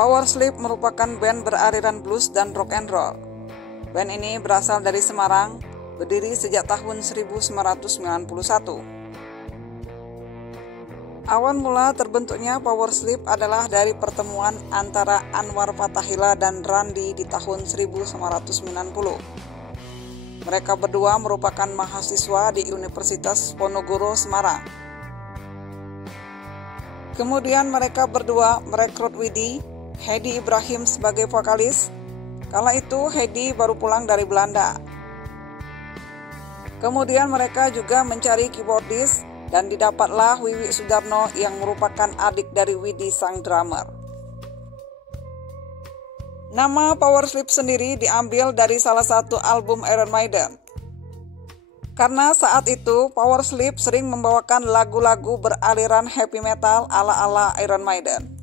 Power Slip merupakan band beraliran blues dan rock and roll. Band ini berasal dari Semarang, berdiri sejak tahun 1991. Awal mula terbentuknya Power Slip adalah dari pertemuan antara Anwar Fatahillah dan Randi di tahun 1990. Mereka berdua merupakan mahasiswa di Universitas Ponorogo, Semarang. Kemudian mereka berdua merekrut Widi Hedi Ibrahim sebagai vokalis. Kala itu Hedi baru pulang dari Belanda. Kemudian mereka juga mencari keyboardis dan didapatlah Wiwi Sudarno yang merupakan adik dari Widi sang drummer. Nama Power Slip sendiri diambil dari salah satu album Iron Maiden. Karena saat itu Power Slip sering membawakan lagu-lagu beraliran heavy metal ala-ala Iron Maiden.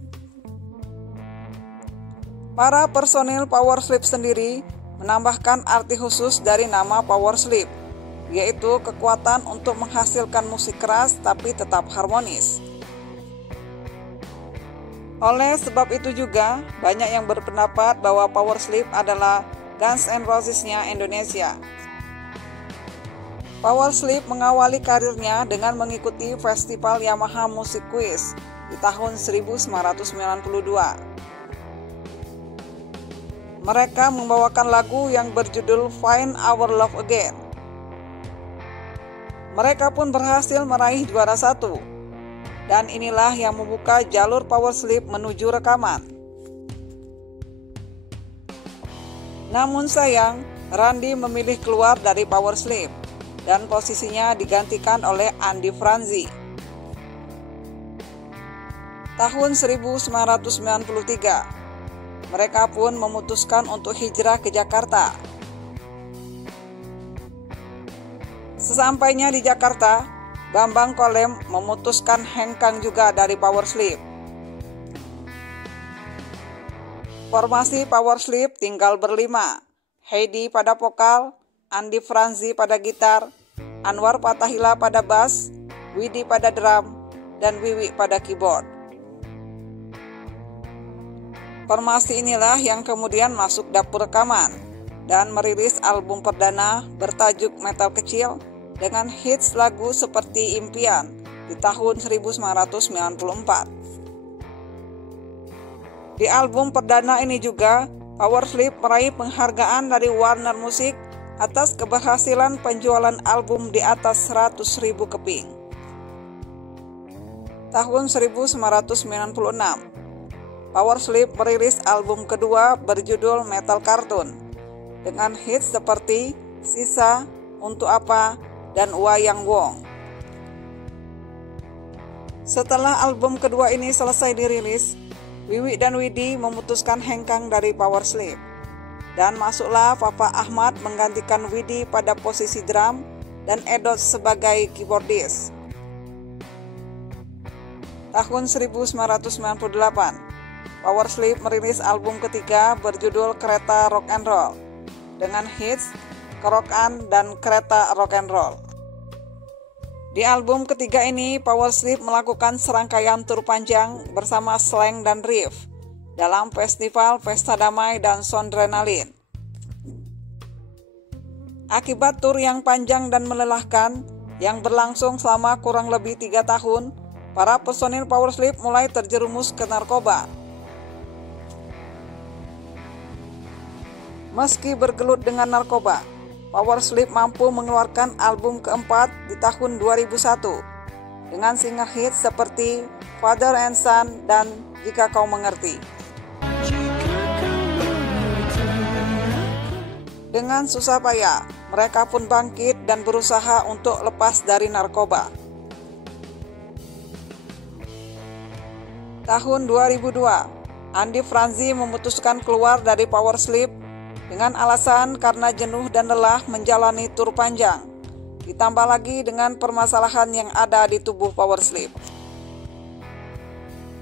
Para personil Power Slip sendiri menambahkan arti khusus dari nama Power Slip, yaitu kekuatan untuk menghasilkan musik keras tapi tetap harmonis. Oleh sebab itu juga, banyak yang berpendapat bahwa Power Slip adalah Guns N' Roses-nya Indonesia. Power Slip mengawali karirnya dengan mengikuti Festival Yamaha Music Quiz di tahun 1992. Mereka membawakan lagu yang berjudul Find Our Love Again. Mereka pun berhasil meraih juara 1. Dan inilah yang membuka jalur Power Slip menuju rekaman. Namun sayang, Randi memilih keluar dari Power Slip dan posisinya digantikan oleh Andi Franzi. Tahun 1993, mereka pun memutuskan untuk hijrah ke Jakarta. Sesampainya di Jakarta, Bambang Kolem memutuskan hengkang juga dari Power Slip. Formasi Power Slip tinggal berlima, Hedi pada vokal, Andi Franzi pada gitar, Anwar Fatahillah pada bass, Widi pada drum, dan Wiwi pada keyboard. Formasi inilah yang kemudian masuk dapur rekaman dan merilis album perdana bertajuk Metal Kecil dengan hits lagu seperti Impian di tahun 1994. Di album perdana ini juga, Power Slip meraih penghargaan dari Warner Music atas keberhasilan penjualan album di atas 100.000 keping. Tahun 1996, Power Slip merilis album kedua berjudul Metal Cartoon dengan hits seperti Sisa, Untuk Apa, dan Wayang Wong. Setelah album kedua ini selesai dirilis, Wiwi dan Widi memutuskan hengkang dari Power Slip dan masuklah Fafa Ahmad menggantikan Widi pada posisi drum dan Edot sebagai keyboardis. Tahun 1998, Power Slip merilis album ketiga berjudul Kereta Rock and Roll dengan hits Kerokan dan Kereta Rock and Roll. Di album ketiga ini, Power Slip melakukan serangkaian tur panjang bersama Slank dan Riff dalam festival Pesta Damai dan Sondrenalin. Akibat tur yang panjang dan melelahkan yang berlangsung selama kurang lebih 3 tahun, para personil Power Slip mulai terjerumus ke narkoba. Meski bergelut dengan narkoba, Power Slip mampu mengeluarkan album keempat di tahun 2001 dengan single hit seperti Father and Son dan Jika Kau Mengerti. Dengan susah payah, mereka pun bangkit dan berusaha untuk lepas dari narkoba. Tahun 2002, Andi Franzi memutuskan keluar dari Power Slip dengan alasan karena jenuh dan lelah menjalani tur panjang, ditambah lagi dengan permasalahan yang ada di tubuh Power Slip.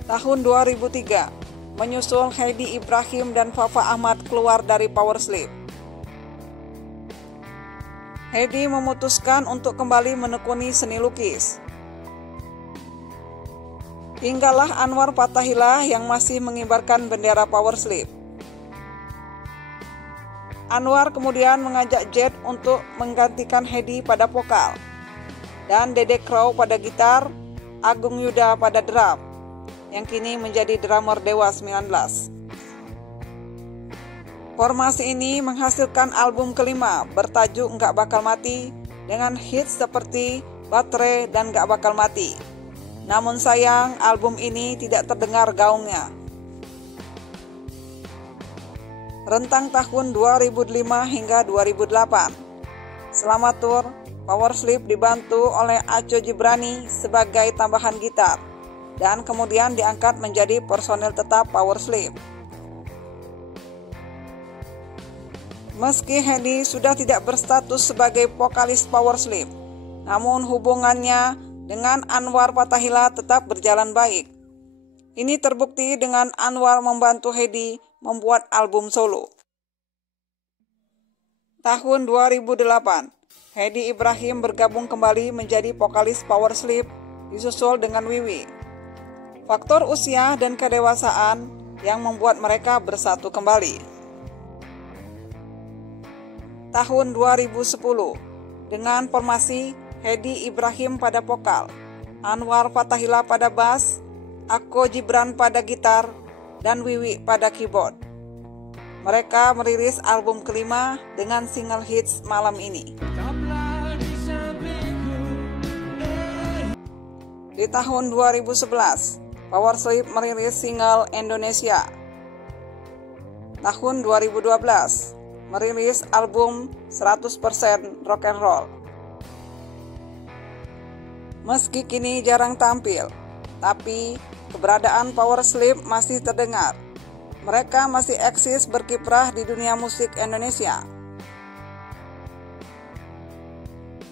Tahun 2003, menyusul Hedi Ibrahim dan Fafa Ahmad keluar dari Power Slip. Hedi memutuskan untuk kembali menekuni seni lukis. Hinggalah Anwar Fatahillah yang masih mengibarkan bendera Power Slip. Anwar kemudian mengajak Jet untuk menggantikan Hedi pada vokal, dan Dede Crow pada gitar, Agung Yuda pada drum, yang kini menjadi drummer Dewa 19. Formasi ini menghasilkan album kelima bertajuk Nggak Bakal Mati dengan hits seperti Baterai dan Nggak Bakal Mati. Namun sayang, album ini tidak terdengar gaungnya. Rentang tahun 2005 hingga 2008. Selama tur, Power Slip dibantu oleh Aco Jibrani sebagai tambahan gitar dan kemudian diangkat menjadi personil tetap Power Slip. Meski Hedi sudah tidak berstatus sebagai vokalis Power Slip, namun hubungannya dengan Anwar Fatahillah tetap berjalan baik. Ini terbukti dengan Anwar membantu Hedi membuat album solo. Tahun 2008, Hedi Ibrahim bergabung kembali menjadi vokalis Power Slip, disusul dengan Wiwi. Faktor usia dan kedewasaan yang membuat mereka bersatu kembali. Tahun 2010, dengan formasi Hedi Ibrahim pada vokal, Anwar Fatahillah pada bass, Ako Jibran pada gitar, dan Wiwi pada keyboard. Mereka merilis album kelima dengan single hits Malam Ini. Di tahun 2011, Power Slip merilis single Indonesia. Tahun 2012, merilis album 100% Rock and Roll. Meski kini jarang tampil, tapi keberadaan Power Slip masih terdengar. Mereka masih eksis berkiprah di dunia musik Indonesia.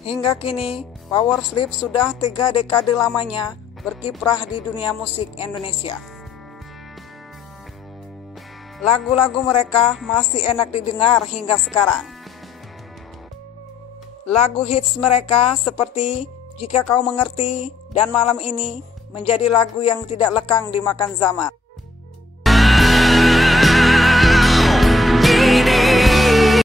Hingga kini, Power Slip sudah 3 dekade lamanya berkiprah di dunia musik Indonesia. Lagu-lagu mereka masih enak didengar hingga sekarang. Lagu hits mereka seperti Jika Kau Mengerti dan Malam Ini menjadi lagu yang tidak lekang dimakan zaman.